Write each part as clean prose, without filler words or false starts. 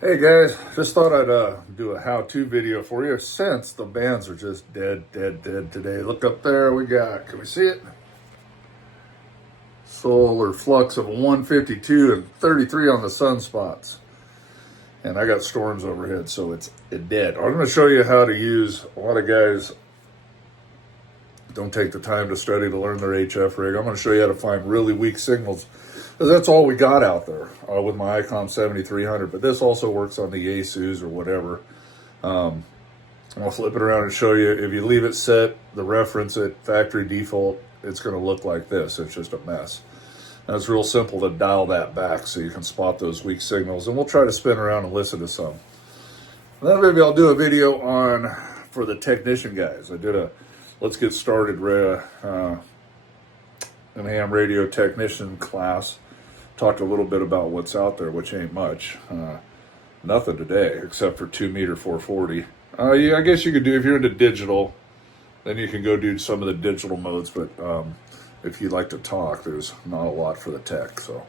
Hey guys, just thought I'd do a how-to video for you since the bands are just dead today. Look up there, can we see it? Solar flux of 152 and 33 on the sunspots. And I got storms overhead, so it's dead. I'm going to show you how to use, a lot of guys don't take the time to study to learn their HF rig. I'm going to show you how to find really weak signals, because that's all we got out there with my Icom 7300. But this also works on the Asus or whatever. I'll flip it around and show you. If you leave it set, the reference at factory default, it's going to look like this. It's just a mess. And it's real simple to dial that back so you can spot those weak signals. And we'll try to spin around and listen to some. And then maybe I'll do a video on, for the technician guys. I did a Let's Get Started an ham radio technician class. Talked a little bit about what's out there, which ain't much. Nothing today, except for 2 meter 440. Yeah, I guess you could do, if you're into digital, then you can go do some of the digital modes, but if you like to talk, there's not a lot for the tech. So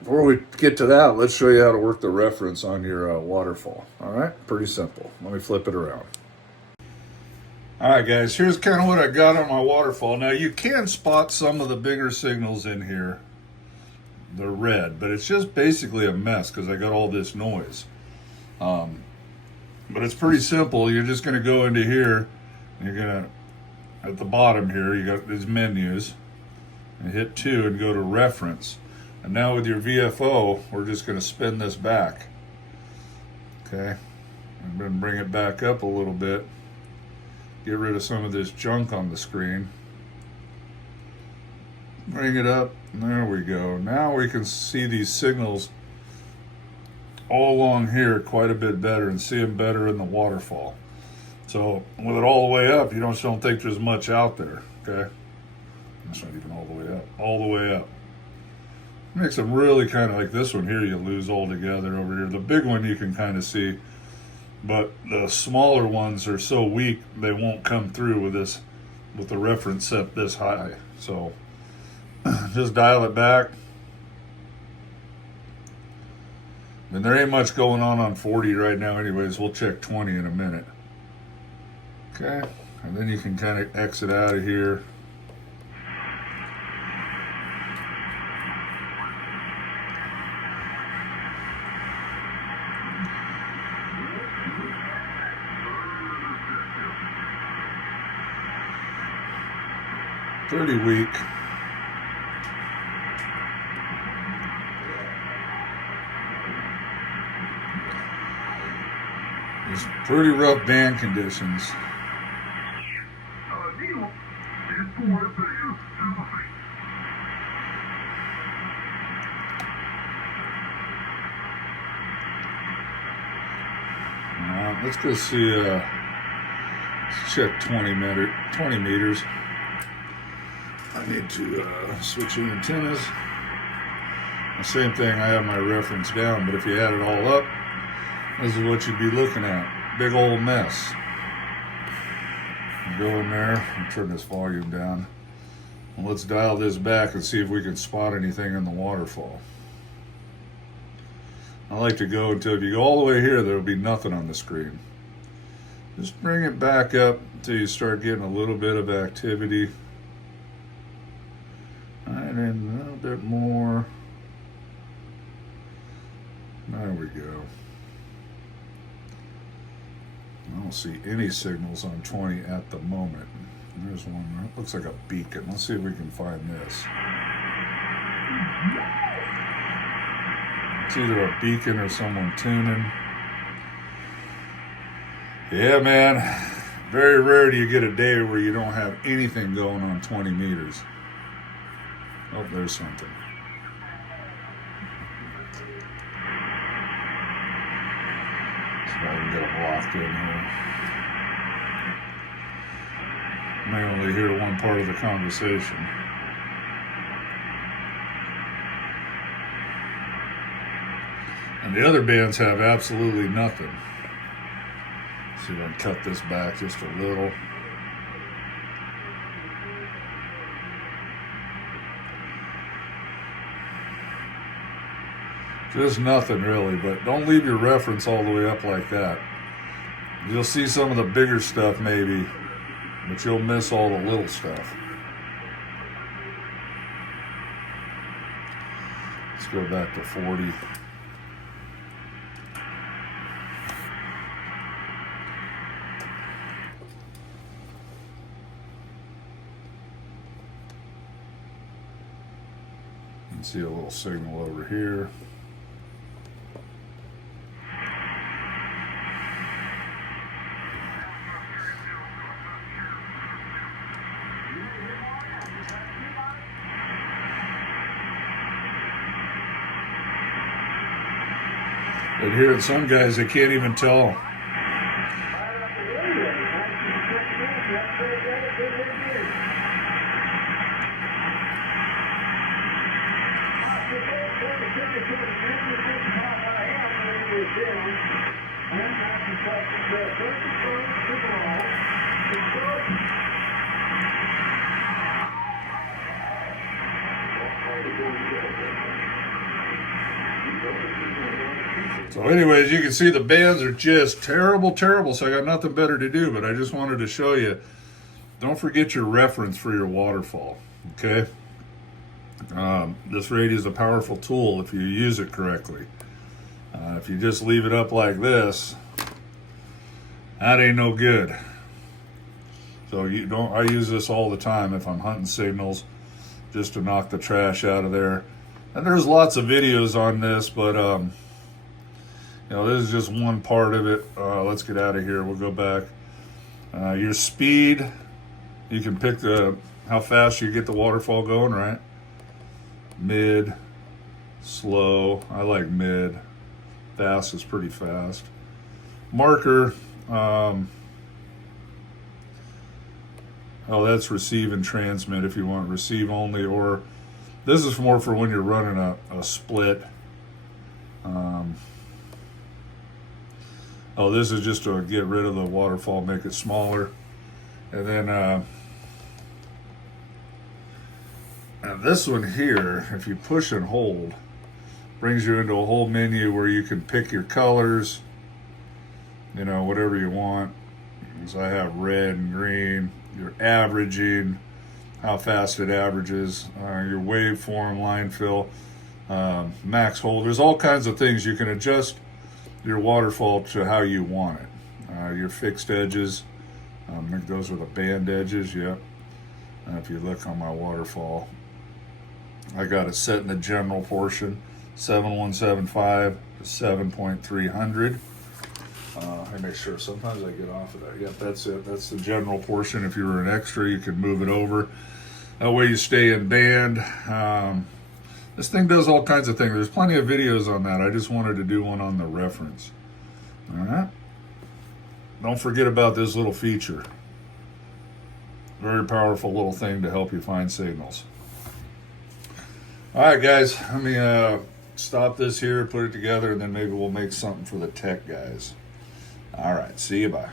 before we get to that, let's show you how to work the reference on your waterfall. All right, pretty simple. Let me flip it around. All right, guys, here's kind of what I got on my waterfall. Now, you can spot some of the bigger signals in here. They're red, but it's just basically a mess because I got all this noise. But it's pretty simple. You're just going to go into here. You're going to, at the bottom here, you got these menus. And hit 2 and go to reference. And now with your VFO, we're just going to spin this back. Okay. I'm going to bring it back up a little bit. Get rid of some of this junk on the screen. Bring it up. There we go. Now we can see these signals all along here quite a bit better and see them better in the waterfall. So with it all the way up, you don't think there's much out there. Okay. That's not even all the way up. All the way up. Makes them really kind of like this one here, you lose altogether over here. The big one you can kind of see, but the smaller ones are so weak they won't come through with the reference set this high. So just dial it back. And there ain't much going on 40 right now anyways. We'll check 20 in a minute. Okay, and then you can kind of exit out of here. Pretty weak. It's pretty rough band conditions. Let's go see, let's check 20 meters. I need to switch the antennas. The same thing, I have my reference down, but if you add it all up, this is what you'd be looking at. Big old mess. Go in there and turn this volume down. And let's dial this back and see if we can spot anything in the waterfall. I like to go until, if you go all the way here, there'll be nothing on the screen. Just bring it back up until you start getting a little bit of activity. And then a little bit more. There we go. I don't see any signals on 20 at the moment. There's one that looks like a beacon. Let's see if we can find this. It's either a beacon or someone tuning. Yeah, man. Very rare do you get a day where you don't have anything going on 20 meters. Oh, there's something. So I can get them locked in here. May only hear one part of the conversation. And the other bands have absolutely nothing. See if I can cut this back just a little. Just nothing really, but don't leave your reference all the way up like that. You'll see some of the bigger stuff maybe, but you'll miss all the little stuff. Let's go back to 40. And see a little signal over here. But here, some guys, they can't even tell. So anyways, you can see the bands are just terrible, so I got nothing better to do, but I just wanted to show you, don't forget your reference for your waterfall, okay? This radio is a powerful tool if you use it correctly. If you just leave it up like this, that ain't no good. So I use this all the time if I'm hunting signals, just to knock the trash out of there. And there's lots of videos on this, but you know, this is just one part of it. Let's get out of here. We'll go back. Your speed, you can pick how fast you get the waterfall going, right? Mid, slow. I like mid. Fast is pretty fast. Marker. Oh, that's receive and transmit if you want receive only, or this is more for when you're running a split. Oh, this is just to get rid of the waterfall, make it smaller. And then and this one here, if you push and hold, brings you into a whole menu where you can pick your colors, you know, whatever you want. So I have red and green, your averaging, how fast it averages, your waveform, line fill, max hold. There's all kinds of things you can adjust your waterfall to how you want it. Your fixed edges, I think those are the band edges, yep. If you look on my waterfall, I got it set in the general portion, 7175 to 7.300. I make sure sometimes I get off of that. Yep, that's it. That's the general portion. If you were an extra, you could move it over. That way you stay in band. This thing does all kinds of things. There's plenty of videos on that. I just wanted to do one on the reference. All right. Don't forget about this little feature. Very powerful little thing to help you find signals. All right, guys. Let me stop this here, put it together, and then maybe we'll make something for the tech guys. All right. See you. Bye.